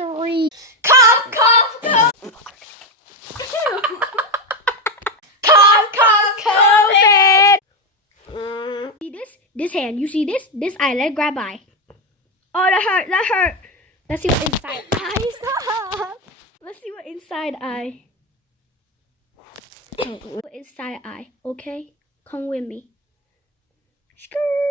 3. Cough, cough, cough. Cough, cough, COVID. See this? This hand. You see this? This eye. Let's grab eye. Oh, that hurt. That hurt. Let's see what inside eye. Stop. Let's see what inside eye. What inside eye. Okay? Come with me. Skirt.